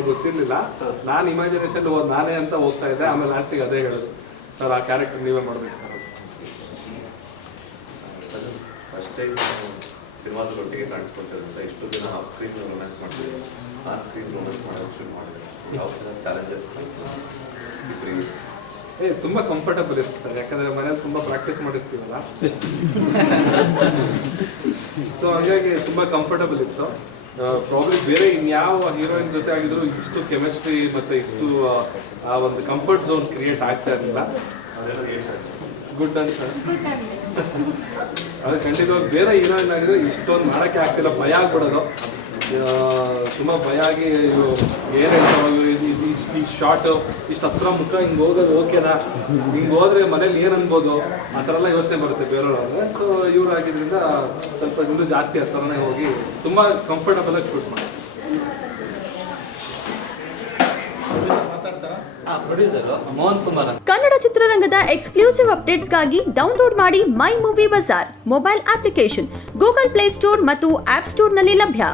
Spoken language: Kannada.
ಗೊತ್ತಿರಲಿಲ್ಲ. ನಾನು ಇಮ್ಯಾಜಿನೇಷನ್ ನಾನೇ ಅಂತ ಹೋಗ್ತಾ ಇದ್ದೆ. ಆಮೇಲೆ ಲಾಸ್ಟಿಗೆ ಅದೇ ಹೇಳೋದು, ಸರ್ ಆ ಕ್ಯಾರೆಕ್ಟರ್ ನೀವೇ ಮಾಡ್ಬೇಕು ಸರ್. ಫಸ್ಟ್ ಟೈಮ್ ಸಿನಿಮಾದೊಟ್ಟಿಗೆ ಕಾಣಿಸ್ಕೊಳ್ತಿರೋದ್ರಿಂದ ಇಷ್ಟು ದಿನ ಆಫ್ ಸ್ಕ್ರೀನ್ ರೊಮ್ಯಾನ್ಸ್ ಮಾಡ್ತೀವಿ, ಆನ್ ಸ್ಕ್ರೀನ್ ರೊಮ್ಯಾನ್ಸ್ ಮಾಡೋಕ್ಕೆ ಶುರು ಮಾಡಿದ್ರು. ಯಾವ ಥರ ಚಾಲೆಂಜಸ್ ತುಂಬ ಕಂಫರ್ಟಬಲ್ ಇರುತ್ತೆ ಸರ್, ಯಾಕಂದರೆ ಮನೇಲಿ ತುಂಬ ಪ್ರಾಕ್ಟೀಸ್ ಮಾಡಿರ್ತೀವಲ್ಲ, ಸೊ ಹಾಗಾಗಿ ತುಂಬ ಕಂಫರ್ಟಬಲ್ ಇತ್ತು. ಪ್ರಾಬ್ಲಿ ಬೇರೆ ಇನ್ಯಾವ ಹೀರೋಯಿನ್ ಜೊತೆ ಆಗಿದ್ರು ಇಷ್ಟು ಕೆಮಿಸ್ಟ್ರಿ ಮತ್ತು ಇಷ್ಟು ಆ ಒಂದು ಕಂಫರ್ಟ್ ಝೋನ್ ಕ್ರಿಯೇಟ್ ಆಗ್ತಾ ಇರಲಿಲ್ಲ. ಗುಡ್ ಅಂತ ಅದು ಖಂಡಿತವಾಗಿ ಬೇರೆ ಹೀರೋಯಿನ್ ಆಗಿದ್ರೆ ಇಷ್ಟೊಂದು ಮಾಡೋಕ್ಕೆ ಆಗ್ತಿಲ್ಲ, ಭಯ ಆಗ್ಬಿಡೋದು. ತುಂಬ ಭಯ ಆಗಿ ಏನು ಇಷ್ಟು ಶಾರ್ಟು ಇಷ್ಟು ಹತ್ರ ಮುಖ ಹಿಂಗೆ ಹೋಗೋದು ಓಕೆನಾ, ಹಿಂಗೆ ಹೋದ್ರೆ ಮನೇಲಿ ಏನು ಅನ್ಬೋದು ಆ ಥರ ಎಲ್ಲ ಯೋಚನೆ ಬರುತ್ತೆ ಬೇರೆಯವ್ರಾದ್ರೆ. ಸೊ ಇವ್ರು ಆಗಿದ್ದರಿಂದ ಸ್ವಲ್ಪ ಇನ್ನೂ ಜಾಸ್ತಿ ಆ ಥರನೇ ಹೋಗಿ ತುಂಬ ಕಂಫರ್ಟಬಲ್ ಆಗಿ ಶೂಟ್ ಮಾಡಿ. ಕನ್ನಡ ಚಿತ್ರರಂಗದ ಎಕ್ಸ್ಕ್ಲೂಸಿವ್ ಅಪ್ಡೇಟ್ಸ್ಗಾಗಿ ಡೌನ್ಲೋಡ್ ಮಾಡಿ my movie bazaar mobile application Google play store ಮತ್ತು ಆಪ್ ಸ್ಟೋರ್ನಲ್ಲಿ ಲಭ್ಯ.